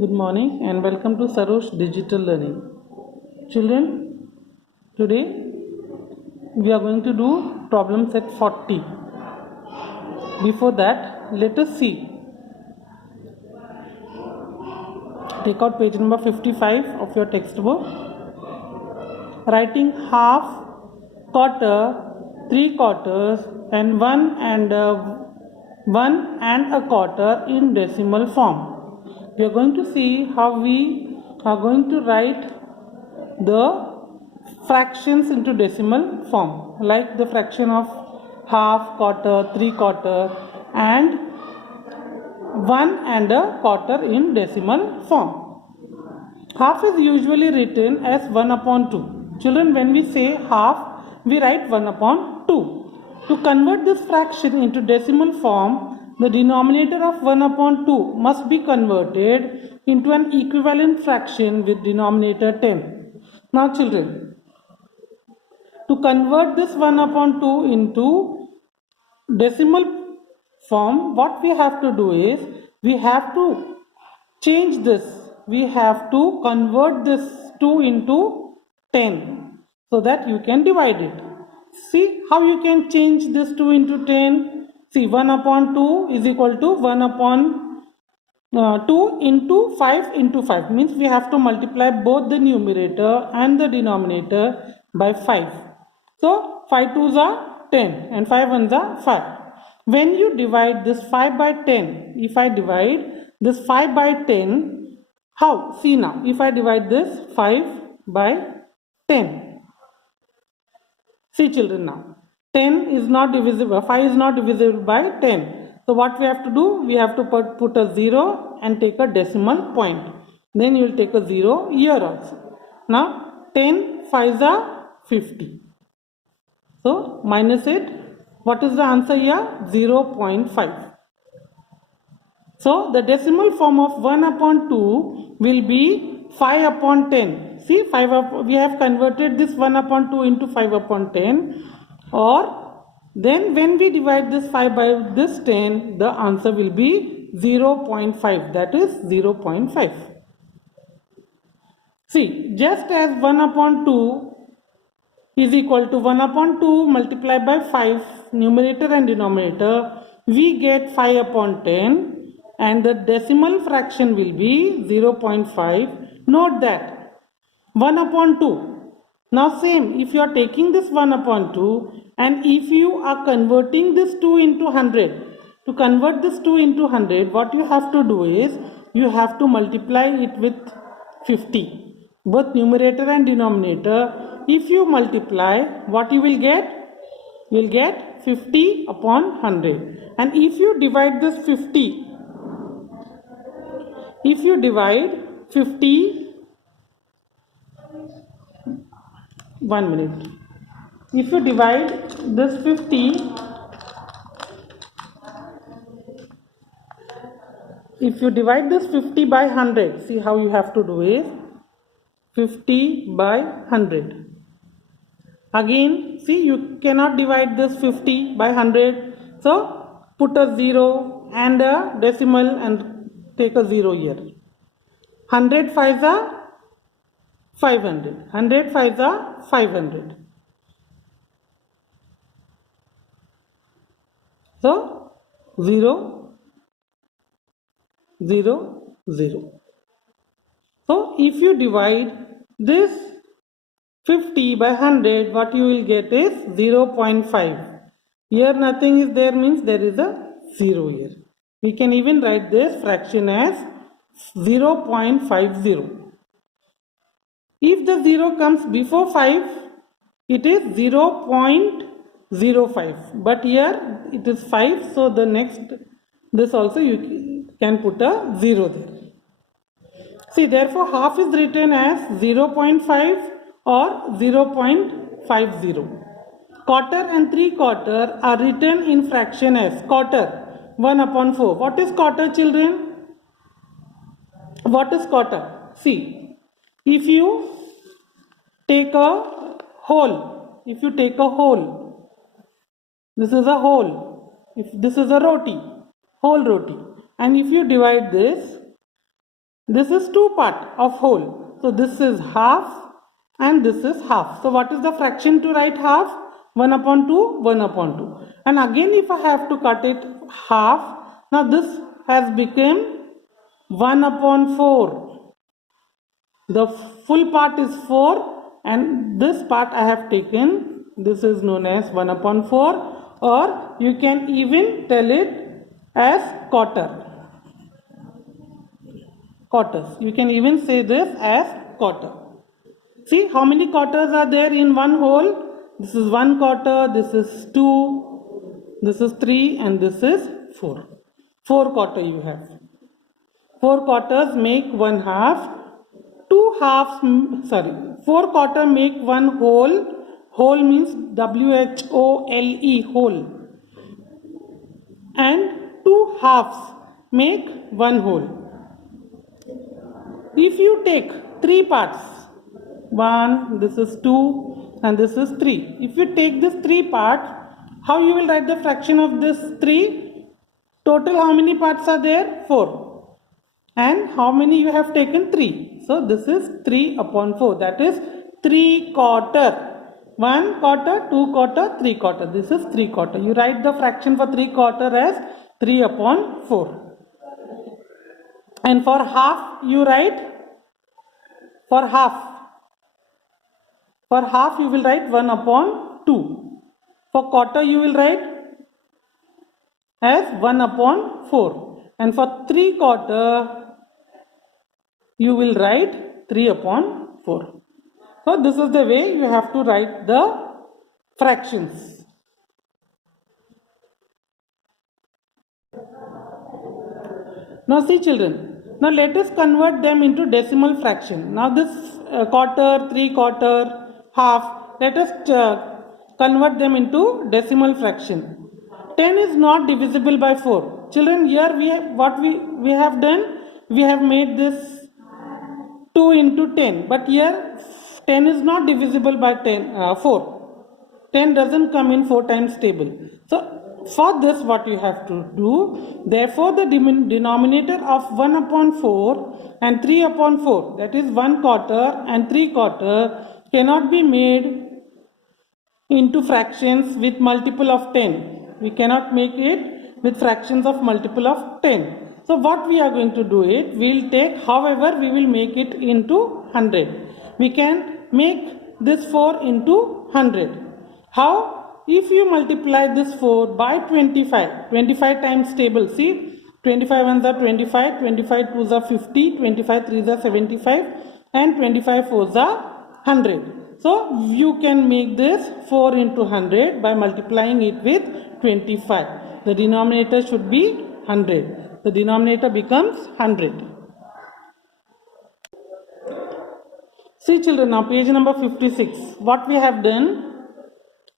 Good morning and welcome to Sarosh Digital Learning. Children, today we are going to do problem set 40. Before that, let us see. Take out page number 55 of your textbook. Writing half, quarter, three quarters, and one and a quarter in decimal form. We are going to see how we are going to write the fractions into decimal form, like the fraction of half, quarter, three quarter, and one and a quarter in decimal form. Half is usually written as 1 upon 2. Children, when we say half, we write 1 upon 2. To convert this fraction into decimal form, the denominator of 1 upon 2 must be converted into an equivalent fraction with denominator 10. Now children, to convert this 1 upon 2 into decimal form, what we have to do is, we have to change this. We have to convert this 2 into 10 so that you can divide it. See how you can change this 2 into 10. See, 1 upon 2 is equal to 1 upon 2 into 5 into 5. Means we have to multiply both the numerator and the denominator by 5. So 5 2s are 10 and 5 1s are 5. When you divide this 5 by 10, if I divide this 5 by 10, how? See now, if I divide this 5 by 10. See children now, 10 is not divisible, 5 is not divisible by 10. So what we have to do? We have to put a 0 and take a decimal point. Then you will take a 0 here also. Now 10 5s are 50. So minus it. What is the answer here? 0.5. So the decimal form of 1 upon 2 will be 5 upon 10. See, we have converted this 1 upon 2 into 5 upon 10. Or then when we divide this 5 by this 10, the answer will be 0.5. That is 0.5. See, just as 1 upon 2 is equal to 1 upon 2 multiplied by 5, numerator and denominator, we get 5 upon 10. And the decimal fraction will be 0.5. Note that 1 upon 2. Now same, if you are taking this 1 upon 2 and if you are converting this 2 into 100, to convert this 2 into 100, what you have to do is, you have to multiply it with 50. Both numerator and denominator. If you multiply, what you will get? You will get 50 upon 100. And if you divide this 50, if you divide 50, 1 minute. If you divide this 50, if you divide this 50 by 100, see how you have to do is 50 by 100. Again, see, you cannot divide this 50 by 100. So put a 0 and a decimal and take a 0 here. 100 5s are 500. 100 5s are 500. So 0 0 0. So if you divide this 50 by 100, what you will get is 0.5. Here nothing is there, means there is a 0 here. We can even write this fraction as 0.50. If the 0 comes before 5, it is 0.05. But here it is 5, so the next, this also you can put a 0 there. See, therefore half is written as 0.5 or 0.50. Quarter and three quarter are written in fraction as quarter 1 upon 4. What is quarter, children? What is quarter? See, if you take a whole, this is a whole, if this is a roti, whole roti, and if you divide this This is 2 part of whole. So this is half and this is half. So what is the fraction to write half? 1 upon 2, 1 upon 2. And again if I have to cut it half, now this has become 1 upon 4. The full part is 4 and this part I have taken, this is known as 1 upon 4, or you can even tell it as quarter. Quarters. You can even say this as quarter. See how many quarters are there in one whole? This is 1 quarter, this is 2, this is 3 and this is 4. 4 quarter you have. 4 quarters make 1 half. 4 quarter make 1 whole. Whole means W-H-O-L-E, whole. And 2 halves make 1 whole. If you take 3 parts, 1, this is 2 and this is 3. If you take this 3 parts, how you will write the fraction of this 3? Total how many parts are there? 4. And how many you have taken? 3. So this is 3 upon 4. That is 3 quarter. 1 quarter, 2 quarter, 3 quarter. This is 3 quarter. You write the fraction for 3 quarter as 3 upon 4. And for half you write, for half you will write 1 upon 2. For quarter you will write as 1 upon 4. And for 3 quarter you will write 3 upon 4. So this is the way you have to write the fractions. Now see children, now let us convert them into decimal fraction. Now this quarter, 3 quarter, half, let us convert them into decimal fraction. 10 is not divisible by 4. Children, here we have done, we have made this 2 into 10, but here 10 is not divisible by 4. 10 doesn't come in 4 times table. So for this what you have to do, therefore the denominator of 1 upon 4 and 3 upon 4, that is 1 quarter and 3 quarter, cannot be made into fractions with multiple of 10. We cannot make it with fractions of multiple of 10. So what we are going to do it, we will take, however we will make it into 100. We can make this 4 into 100. How? If you multiply this 4 by 25 times table, see 25 ones are 25, 25 twos are 50, 25 threes are 75 and 25 fours are 100. So you can make this 4 into 100 by multiplying it with 25. The denominator should be 100. The denominator becomes 100. See children, now page number 56. What we have done?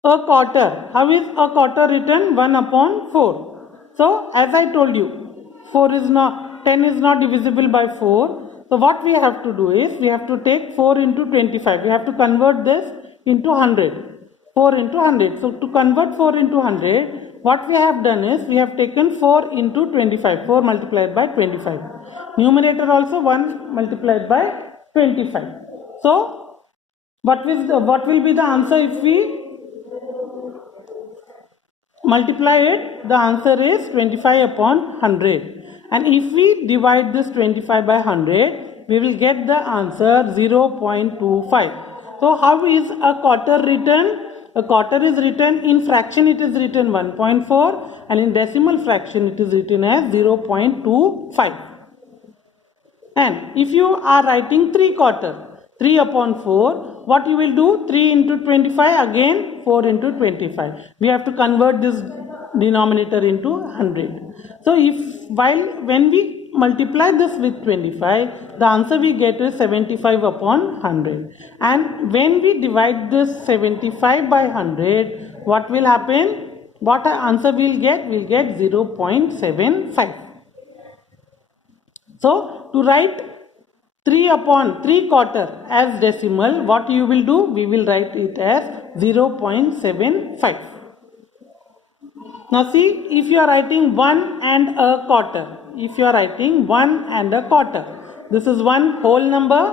A quarter. How is a quarter written? 1 upon 4. So as I told you, 10 is not divisible by 4. So what we have to do is, we have to take 4 into 25. We have to convert this into 100. 4 into 100. So to convert 4 into 100, what we have done is, we have taken 4 into 25. 4 multiplied by 25. Numerator also 1 multiplied by 25. So what will be the answer if we multiply it? The answer is 25 upon 100. And if we divide this 25 by 100, we will get the answer 0.25. So how is a quarter written? A quarter is written in fraction, it is written 1.4, and in decimal fraction it is written as 0.25. And if you are writing 3 quarter, 3 upon 4, what you will do? 3 into 25, again 4 into 25. We have to convert this denominator into 100. So when we multiply this with 25, the answer we get is 75 upon 100. And when we divide this 75 by 100, what will happen? What answer we'll get? We'll get 0.75. So to write 3 upon 3 quarter as decimal, what you will do? We will write it as 0.75. Now see, if you are writing 1 and a quarter, This is one whole number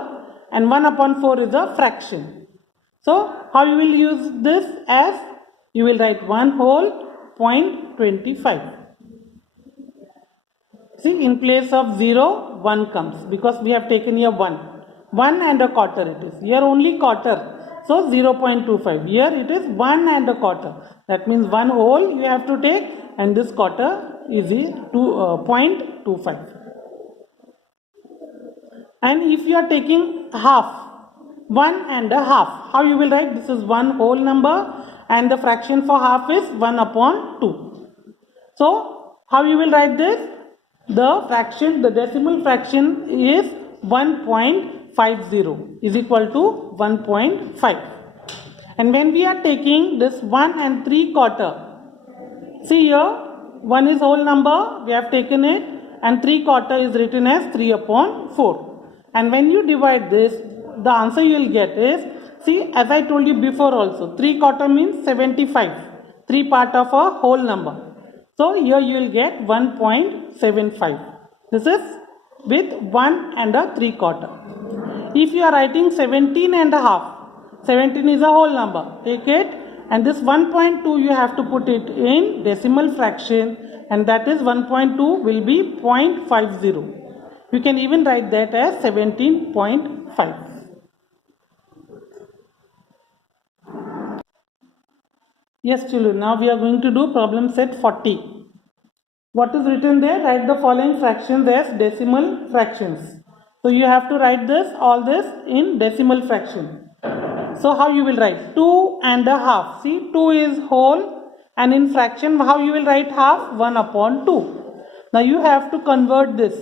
and 1 upon 4 is a fraction. So how you will use this? As you will write 1 whole 0.25. See, in place of 0, 1 comes because we have taken here 1. 1 and a quarter it is. Here only quarter. So 0.25. Here it is 1 and a quarter. That means 1 whole you have to take, and this quarter is 0.25. And if you are taking half, 1 and a half, how you will write? This is one whole number and the fraction for half is 1 upon 2. So how you will write this? The fraction, the decimal fraction is 1.50 is equal to 1.5. And when we are taking this 1 and 3/4, see here 1 is whole number, we have taken it, and 3/4 is written as 3 upon 4. And when you divide this, the answer you will get is, see, as I told you before also, 3/4 means 75, 3 part of a whole number. So here you will get 1.75. This is with 1 and a 3/4. If you are writing 17 and a half, 17 is a whole number, take it, and this 1.2 you have to put it in decimal fraction, and that is 1.2 will be 0.50. You can even write that as 17.5. Yes children, now we are going to do problem set 40. What is written there? Write the following fractions as decimal fractions. So you have to write this, all this in decimal fraction. So how you will write? 2 and a half. See, 2 is whole, and in fraction how you will write half? 1 upon 2. Now you have to convert this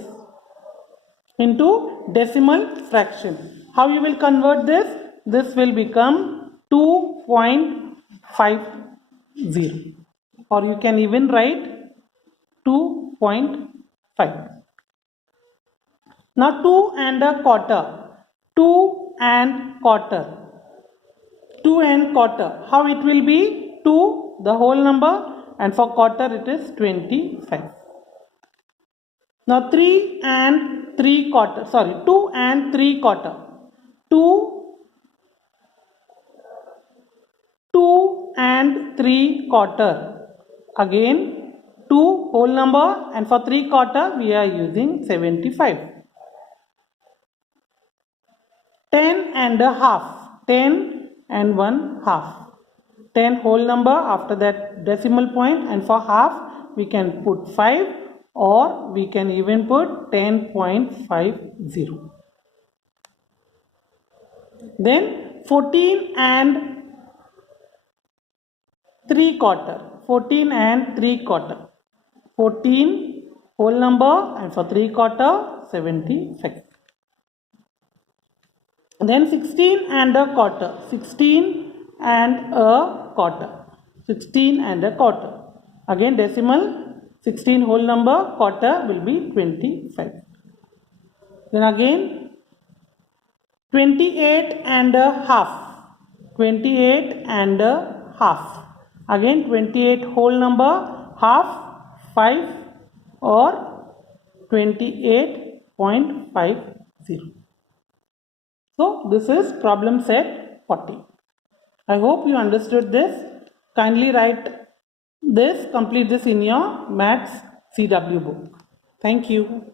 into decimal fraction. How you will convert this? This will become 2.50, or you can even write 2.5. Now 2 and a quarter. 2 and quarter. 2 and quarter. How it will be? 2 the whole number, and for quarter it is 25. Now 3 and 3/4. Sorry, 2 and 3/4. 2 and 3/4. Again 2 whole number, and for 3/4 we are using 75. 10 and a half. 10 and 1/2. 10 whole number, after that decimal point, and for half we can put 5, or we can even put 10.50. Then 14 and 3/4. 14 and 3/4. 14 whole number, and for 3/4 75. Then 16 and a quarter. 16 and a quarter. 16 and a quarter. Again decimal, 16 whole number, quarter will be 25. Then again 28 and a half. 28 and a half. Again 28 whole number, half 5, or 28.50. So this is problem set 40. I hope you understood this. Kindly write this, complete this in your Maths CW book. Thank you.